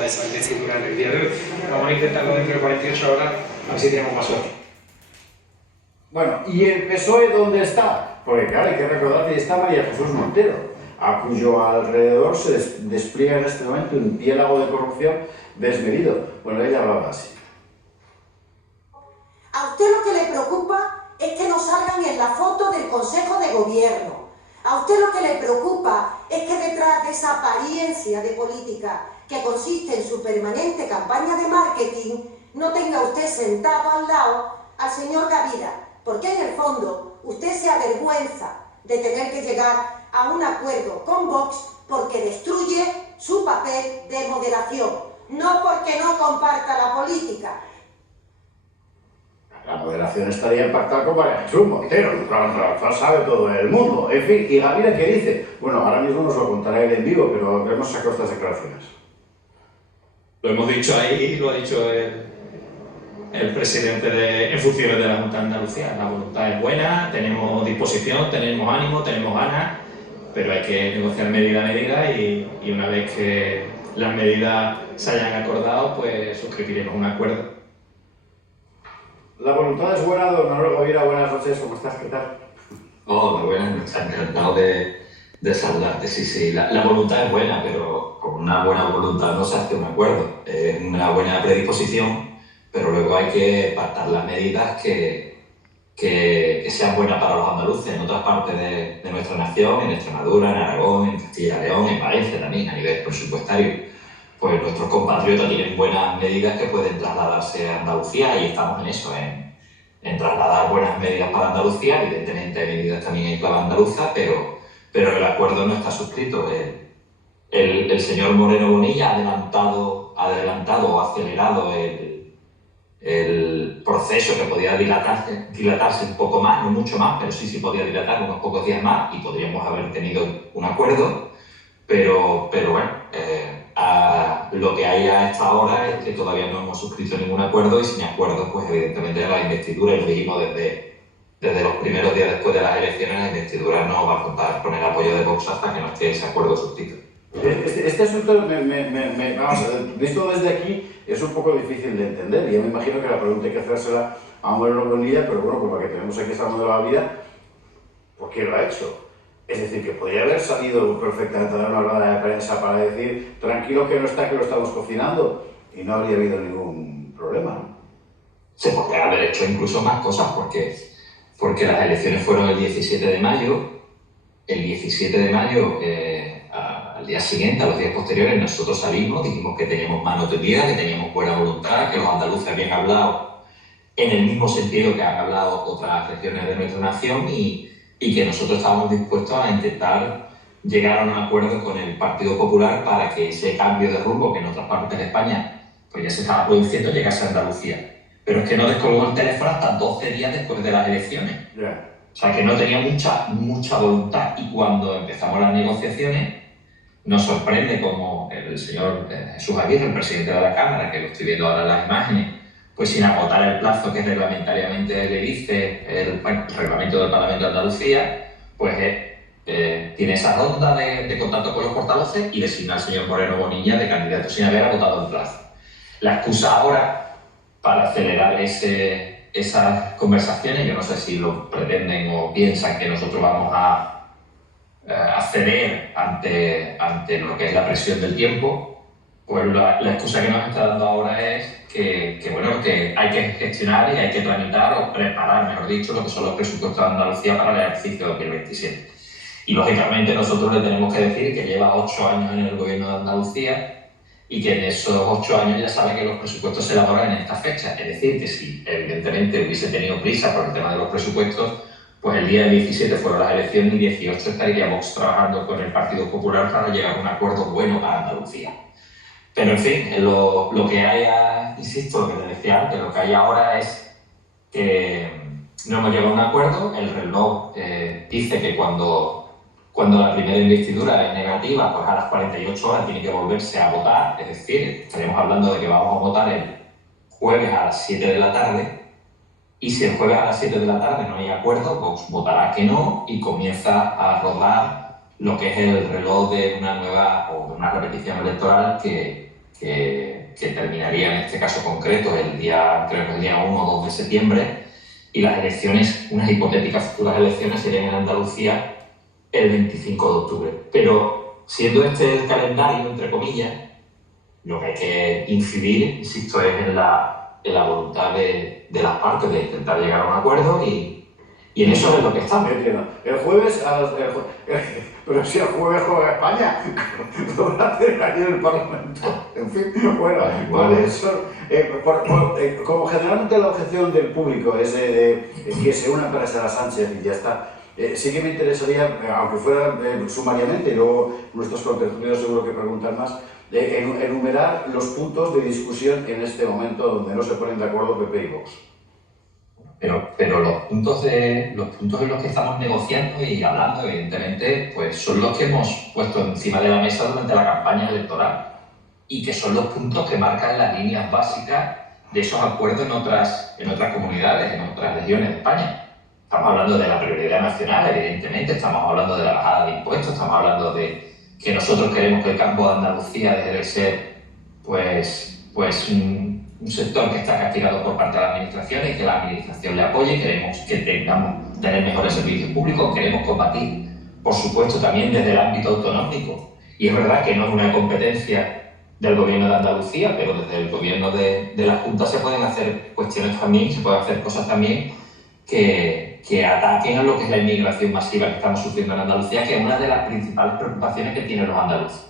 a esa investidura en el día de hoy. Vamos a intentarlo dentro de 48 horas, a ver si tenemos más suerte. Bueno, ¿y el PSOE dónde está? Porque claro, hay que recordar que está María Jesús Montero, a cuyo alrededor se despliega en este momento un piélago de corrupción desmedido. Bueno, ella hablaba así. A usted lo que le preocupa es que no salgan en la foto del Consejo de Gobierno. A usted lo que le preocupa es que detrás de esa apariencia de política que consiste en su permanente campaña de marketing, no tenga usted sentado al lado al señor Gavira, porque en el fondo usted se avergüenza de tener que llegar a un acuerdo con Vox porque destruye su papel de moderación, no porque no comparta la política. La moderación estaría pactada con María Jesús Montero, lo sabe todo el mundo. En fin, ¿y Gavira qué dice? Bueno, ahora mismo nos lo contará él en vivo, pero hemos sacado estas declaraciones. Lo hemos dicho ahí, lo ha dicho el presidente en funciones de la Junta de Andalucía. La voluntad es buena, tenemos disposición, tenemos ánimo, tenemos ganas, pero hay que negociar medida a medida y una vez que las medidas se hayan acordado, pues suscribiremos un acuerdo. La voluntad es buena, don Manuel Gavira, buenas noches, ¿cómo estás? ¿Qué tal? Hola, buenas noches, encantado de saludarte. Sí, la voluntad es buena, pero con una buena voluntad no se hace un acuerdo. Es una buena predisposición, pero luego hay que pactar las medidas que sean buenas para los andaluces en otras partes de nuestra nación, en Extremadura, en Aragón, en Castilla y León, en Valencia también, a nivel presupuestario. Pues nuestros compatriotas tienen buenas medidas que pueden trasladarse a Andalucía y estamos en eso, en trasladar buenas medidas para Andalucía. Evidentemente hay medidas también en clave andaluza, pero el acuerdo no está suscrito. El señor Moreno Bonilla ha adelantado o acelerado el proceso que podía dilatarse un poco más, no mucho más, pero sí podía dilatar unos pocos días más y podríamos haber tenido un acuerdo, pero bueno, lo que hay a esta hora es que todavía no hemos suscrito ningún acuerdo y sin acuerdo, pues evidentemente la investidura, y lo dijimos desde los primeros días después de las elecciones, la investidura no va a contar con el apoyo de Vox hasta que no esté ese acuerdo suscrito. Este asunto, vamos a ver, visto desde aquí, es un poco difícil de entender. Yo me imagino que la pregunta hay que hacérsela a Moreno Bonilla, pero bueno, como la que tenemos aquí hablando de la vida, ¿por qué lo ha hecho? Es decir, que podría haber salido perfectamente a dar una rueda de prensa para decir, tranquilo que no está, que lo estamos cocinando, y no habría habido ningún problema, ¿no? Se podría haber hecho incluso más cosas, porque las elecciones fueron el 17 de mayo. El 17 de mayo, al día siguiente, a los días posteriores, nosotros salimos, dijimos que teníamos mano tendida, que teníamos buena voluntad, que los andaluces habían hablado en el mismo sentido que han hablado otras regiones de nuestra nación y que nosotros estábamos dispuestos a intentar llegar a un acuerdo con el Partido Popular para que ese cambio de rumbo que en otras partes de España pues ya se estaba produciendo llegase a Andalucía. Pero es que no descolgó el teléfono hasta 12 días después de las elecciones. O sea, que no tenía mucha voluntad. Y cuando empezamos las negociaciones, nos sorprende como el señor Jesús Aguirre, el presidente de la Cámara, que lo estoy viendo ahora en las imágenes, pues sin agotar el plazo que reglamentariamente le dice el reglamento del Parlamento de Andalucía, pues tiene esa ronda de contacto con los portavoces y designa al señor Moreno Bonilla de candidato sin haber agotado el plazo. La excusa ahora para acelerar esas conversaciones, yo no sé si lo pretenden o piensan que nosotros vamos a ceder ante lo que es la presión del tiempo, pues la excusa que nos está dando ahora es que hay que gestionar y hay que tramitar o preparar, mejor dicho, lo que son los presupuestos de Andalucía para el ejercicio 2027. Y lógicamente nosotros le tenemos que decir que lleva 8 años en el gobierno de Andalucía y que en esos 8 años ya sabe que los presupuestos se elaboran en esta fecha. Es decir, que si evidentemente hubiese tenido prisa por el tema de los presupuestos, pues el día 17 fueron las elecciones y 18 estaríamos trabajando con el Partido Popular para llegar a un acuerdo bueno para Andalucía. Pero en fin, lo que hay, insisto, lo que te decía antes, lo que hay ahora es que no hemos llegado a un acuerdo. El reloj dice que cuando la primera investidura es negativa, pues a las 48 horas tiene que volverse a votar. Es decir, estaremos hablando de que vamos a votar el jueves a las 7 de la tarde. Y si el jueves a las 7 de la tarde no hay acuerdo, Vox votará que no y comienza a rodar lo que es el reloj de una nueva o de una repetición electoral que que terminaría en este caso concreto el día, creo que el día 1 o 2 de septiembre, y las elecciones, unas hipotéticas futuras elecciones serían en Andalucía el 25 de octubre. Pero siendo este el calendario, entre comillas, lo que hay que incidir, insisto, es en la voluntad de las partes de intentar llegar a un acuerdo y en eso es lo que estamos. Entiendo. El jueves, pero si el jueves juega España, lo van a hacer aquí en el Parlamento. En fin, bueno, ¿cuáles son? Como generalmente la objeción del público es de que se una para Sara Sánchez y ya está. Sí que me interesaría, aunque fuera sumariamente, y luego nuestros contertulios seguro que preguntan más, enumerar los puntos de discusión en este momento donde no se ponen de acuerdo PP y Vox. Pero los puntos en los que estamos negociando y hablando, evidentemente, pues son los que hemos puesto encima de la mesa durante la campaña electoral y que son los puntos que marcan las líneas básicas de esos acuerdos en otras comunidades, en otras regiones de España. Estamos hablando de la prioridad nacional, evidentemente, estamos hablando de la bajada de impuestos, estamos hablando de que nosotros queremos que el campo de Andalucía deje de ser pues un sector que está castigado por parte de la administración y que la administración le apoye, queremos que tener mejores servicios públicos, queremos combatir, por supuesto, también desde el ámbito autonómico. Y es verdad que no es una competencia del Gobierno de Andalucía, pero desde el Gobierno de la Junta se pueden hacer cuestiones también, se pueden hacer cosas también que ataquen a lo que es la inmigración masiva que estamos sufriendo en Andalucía, que es una de las principales preocupaciones que tienen los andaluces.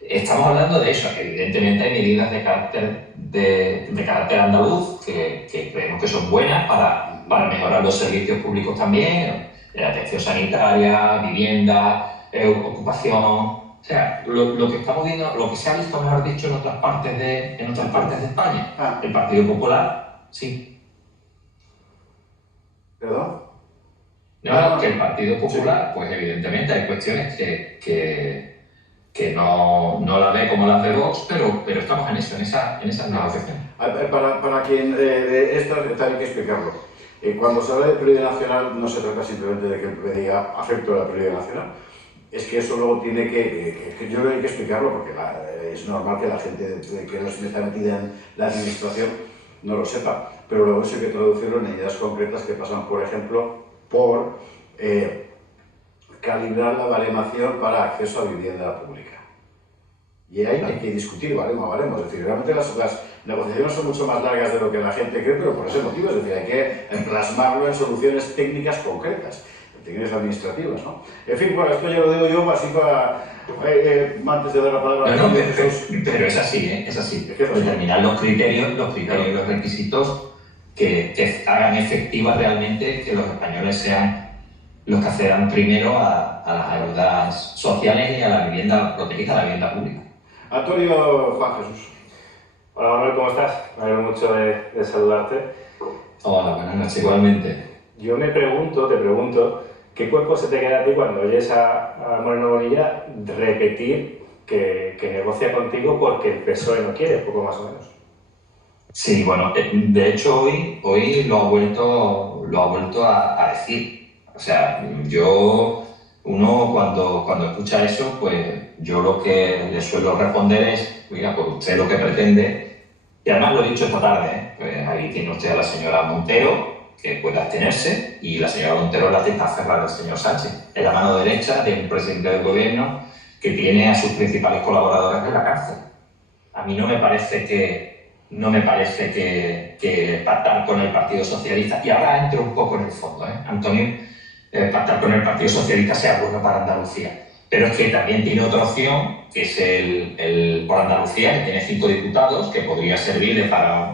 Estamos hablando de eso, que evidentemente hay medidas de carácter andaluz que creemos que son buenas para mejorar los servicios públicos también, atención sanitaria, vivienda, ocupación. O sea, lo que estamos viendo, lo que se ha visto, mejor dicho, en otras partes de España. El Partido Popular, sí. ¿Perdón? No, que el Partido Popular, pues evidentemente hay cuestiones que no la ve como las de Vox, pero estamos en eso, en esas negociaciones. Para quien esto hay que explicarlo. Cuando se habla de prioridad nacional no se trata simplemente de que el PP diga afecto a la prioridad nacional. Es que eso luego tiene que yo creo que hay que explicarlo porque es normal que la gente que no está metida en la administración no lo sepa, pero luego eso hay que traducirlo en ideas concretas que pasan, por ejemplo, por calibrar la baremación para acceso a vivienda pública. Y ahí hay que discutir baremo a baremo. Es decir, realmente las negociaciones son mucho más largas de lo que la gente cree, pero por ese motivo, es decir, hay que plasmarlo en soluciones técnicas concretas, técnicas administrativas, ¿no? En fin, bueno, esto ya lo digo yo, así para, antes de dar la palabra a Jesús. Pero es así, ¿eh? Es así. Es que determinar los criterios y los requisitos que hagan efectivas realmente que los españoles sean los que accedan primero a las ayudas sociales y a la vivienda protegida, a la vivienda pública. Antonio Juan Jesús. Hola Manuel, ¿cómo estás? Me alegro mucho de saludarte. Hola, buenas noches, igualmente. Yo te pregunto, ¿qué cuerpo se te queda a ti cuando oyes a Moreno Bonilla repetir que negocia contigo porque el PSOE no quiere, poco más o menos? Sí, bueno, de hecho hoy lo ha vuelto a decir. O sea, uno cuando escucha eso, pues yo lo que le suelo responder es, mira, pues usted lo que pretende, y además lo he dicho esta tarde, pues ahí tiene usted a la señora Montero, que puede abstenerse, y la señora Montero es la que está aferrada al señor Sánchez, en la mano derecha de un presidente del gobierno que tiene a sus principales colaboradores en la cárcel. A mí no me parece que pactar con el Partido Socialista, y ahora entro un poco en el fondo, Antonio, pactar con el Partido Socialista sea bueno para Andalucía. Pero es que también tiene otra opción, que es el por Andalucía, que tiene 5 diputados, que podría servirle para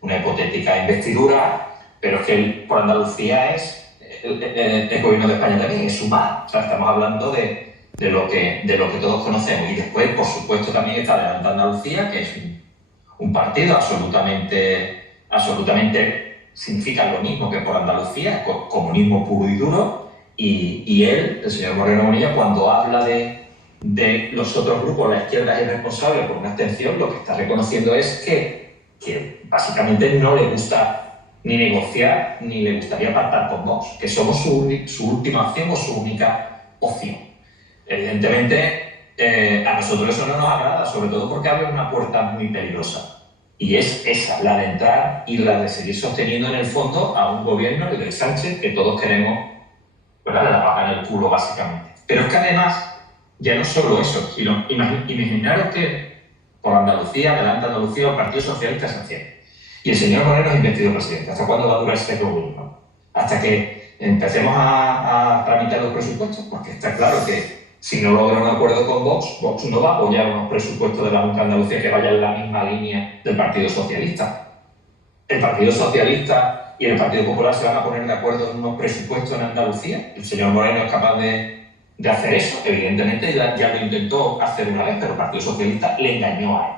una hipotética investidura, pero es que el por Andalucía es el gobierno de España también, es sumar. O sea, estamos hablando de lo que todos conocemos. Y después, por supuesto, también está Adelante Andalucía, que es un partido absolutamente significa lo mismo que por Andalucía, comunismo puro y duro, y él, el señor Moreno Bonilla, cuando habla de los otros grupos, la izquierda es irresponsable por una abstención, lo que está reconociendo es que básicamente no le gusta ni negociar, ni le gustaría pactar con Vox, que somos su última opción o su única opción. Evidentemente, a nosotros eso no nos agrada, sobre todo porque abre una puerta muy peligrosa. Y es esa, la de entrar y la de seguir sosteniendo en el fondo a un gobierno, el de Sánchez, que todos queremos, ¿verdad?, la paja en el culo, básicamente. Pero es que además, ya no solo eso, sino imaginaros que por Andalucía, delante de Andalucía, el Partido Socialista se enciende. Y el señor Moreno es investido presidente. ¿Hasta cuándo va a durar este gobierno? Hasta que empecemos a tramitar los presupuestos, porque está claro que si no logra un acuerdo con Vox, Vox no va a apoyar unos presupuestos de la Junta de Andalucía que vayan en la misma línea del Partido Socialista. El Partido Socialista y el Partido Popular se van a poner de acuerdo en unos presupuestos en Andalucía. El señor Moreno es capaz de hacer eso. Evidentemente ya lo intentó hacer una vez, pero el Partido Socialista le engañó a él.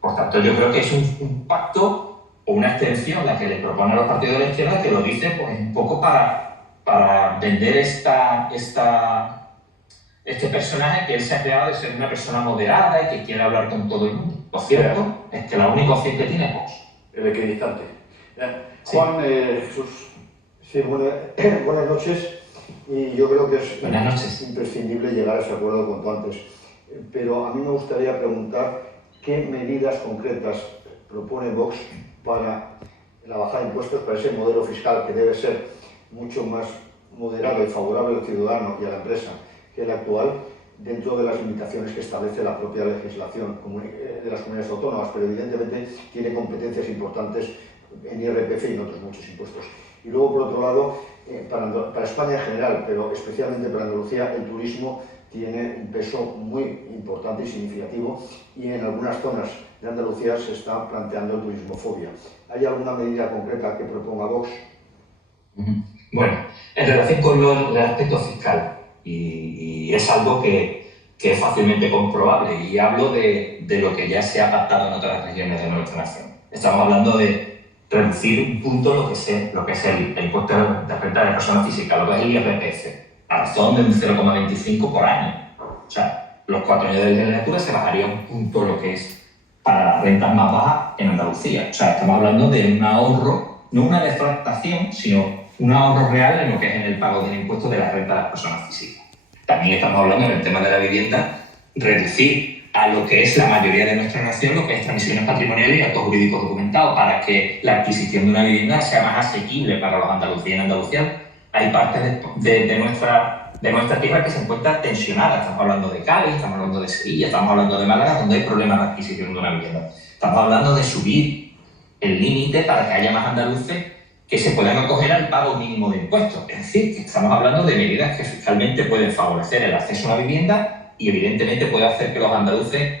Por tanto, yo creo que es un pacto o una extensión la que le propone a los partidos de la izquierda, que lo dice pues un poco para vender este personaje que él se ha creado de ser una persona moderada y que quiere hablar con todo el mundo. Lo cierto es que la única opción que tiene es Vox. El equidistante. Sí. Juan, Jesús. Sí, buenas noches. Y yo creo que es imprescindible llegar a ese acuerdo cuanto antes. Pero a mí me gustaría preguntar qué medidas concretas propone Vox para la bajada de impuestos, para ese modelo fiscal que debe ser mucho más moderado y favorable al ciudadano y a la empresa que el actual, dentro de las limitaciones que establece la propia legislación de las comunidades autónomas, pero evidentemente tiene competencias importantes en IRPF y en otros muchos impuestos. Y luego, por otro lado, para España en general, pero especialmente para Andalucía, el turismo tiene un peso muy importante y significativo, y en algunas zonas de Andalucía se está planteando el turismofobia. ¿Hay alguna medida concreta que proponga Vox? Bueno, en relación con el aspecto fiscal, y es algo que es fácilmente comprobable, y hablo de lo que ya se ha pactado en otras regiones de nuestra nación. Estamos hablando de reducir un punto lo que es el impuesto de renta de persona física, lo que es el IRPF, a razón de un 0,25 por año. O sea, los 4 años de legislatura se bajaría un punto lo que es para las rentas más bajas en Andalucía. O sea, estamos hablando de un ahorro, no una deflactación, sino un ahorro real en lo que es en el pago del impuesto de la renta de las personas físicas. También estamos hablando en el tema de la vivienda, reducir a lo que es la mayoría de nuestra nación lo que es transmisiones patrimoniales y actos jurídicos documentados, para que la adquisición de una vivienda sea más asequible para los andaluces. En Andalucía hay partes de nuestra tierra que se encuentran tensionadas. Estamos hablando de Cádiz, estamos hablando de Sevilla, estamos hablando de Málaga, donde hay problemas de adquisición de una vivienda. Estamos hablando de subir el límite para que haya más andaluces que se puedan acoger al pago mínimo de impuestos. Es decir, que estamos hablando de medidas que fiscalmente pueden favorecer el acceso a una vivienda y evidentemente puede hacer que los andaluces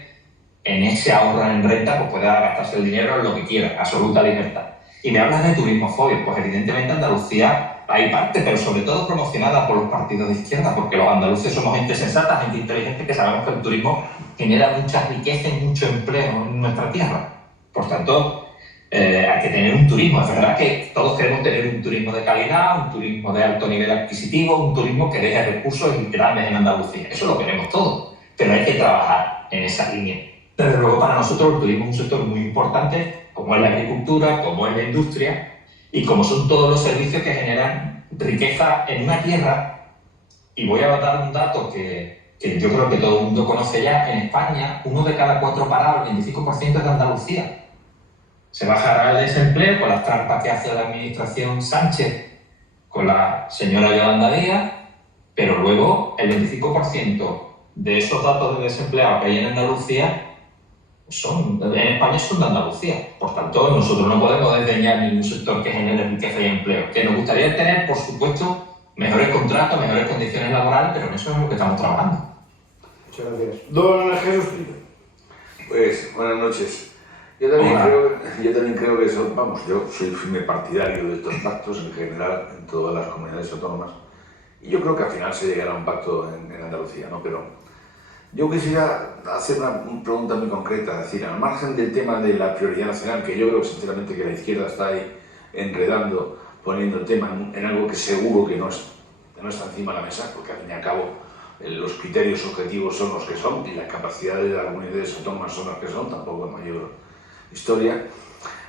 en ese ahorro en renta pues puedan gastarse el dinero en lo que quieran, absoluta libertad. Y me hablas de turismofobia, pues evidentemente Andalucía hay parte, pero sobre todo promocionada por los partidos de izquierda, porque los andaluces somos gente sensata, gente inteligente, que sabemos que el turismo genera mucha riqueza y mucho empleo en nuestra tierra. Por tanto, hay que tener un turismo. Es verdad que todos queremos tener un turismo de calidad, un turismo de alto nivel adquisitivo, un turismo que deje recursos grandes en Andalucía. Eso lo queremos todos, pero hay que trabajar en esa línea. Desde luego, para nosotros el turismo es un sector muy importante, como es la agricultura, como es la industria y como son todos los servicios que generan riqueza en una tierra. Y voy a dar un dato que yo creo que todo el mundo conoce ya. En España, 1 de cada 4 parados, el 25% es de Andalucía. Se bajará el desempleo con las trampas que hace la administración Sánchez con la señora Yolanda Díaz, pero luego el 25% de esos datos de desempleados que hay en Andalucía en España son de Andalucía. Por tanto, nosotros no podemos desdeñar ningún sector que genere riqueza y empleo. Que nos gustaría tener, por supuesto, mejores contratos, mejores condiciones laborales, pero en eso es lo que estamos trabajando. Muchas gracias. Don Jesús. Pues, buenas noches. Yo también creo que eso, vamos, yo soy firme partidario de estos pactos en general en todas las comunidades autónomas, y yo creo que al final se llegará a un pacto en Andalucía, ¿no? Pero yo quisiera hacer una pregunta muy concreta, es decir, al margen del tema de la prioridad nacional, que yo creo sinceramente que la izquierda está ahí enredando, poniendo el tema en algo que seguro que no está encima de la mesa, porque al fin y al cabo los criterios objetivos son los que son y las capacidades de las comunidades autónomas son las que son, tampoco hay mayor historia.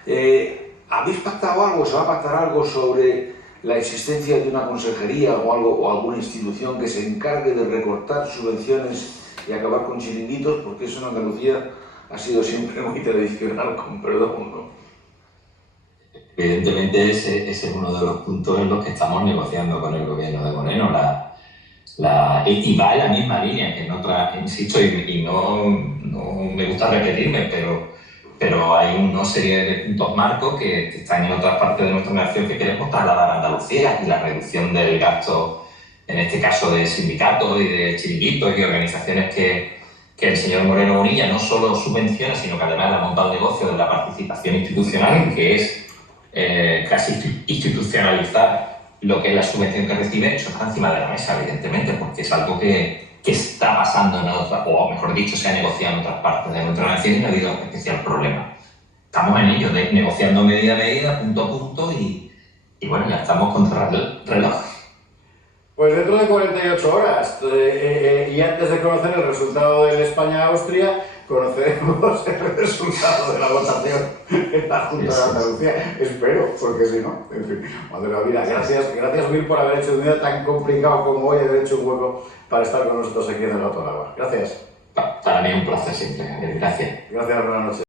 ¿Habéis pactado algo, se va a pactar algo sobre la existencia de una consejería o alguna institución que se encargue de recortar subvenciones y acabar con chiringuitos, porque eso en Andalucía ha sido siempre muy tradicional, con perdón, ¿no? Evidentemente ese es uno de los puntos en los que estamos negociando con el gobierno de Moreno. Y va en la misma línea que en otras, insisto, y no me gusta repetirme, pero hay una serie de puntos marcos que están en otras partes de nuestra nación que queremos trasladar a Andalucía, y la reducción del gasto, en este caso de sindicatos y de chiringuitos y organizaciones que el señor Moreno Bonilla no solo subvenciona, sino que además ha montado el negocio de la participación institucional, que es casi institucionalizar lo que es la subvención que recibe. Eso está encima de la mesa, evidentemente, porque es algo que está pasando en otras, o mejor dicho, se ha negociado en otras partes de nuestra nación y no ha habido especial problema. Estamos en ello, negociando medida a medida, punto a punto, y bueno, ya estamos contra el reloj. Pues dentro de 48 horas, y antes de conocer el resultado del España-Austria, conoceremos el resultado de la votación en la Junta de Andalucía. Espero, porque si no, en fin, madre mía, gracias mil por haber hecho un día tan complicado como hoy, haber hecho un hueco para estar con nosotros aquí en el Gato del Agua. Gracias. Para mí es un placer siempre, gracias. Gracias, buenas noches.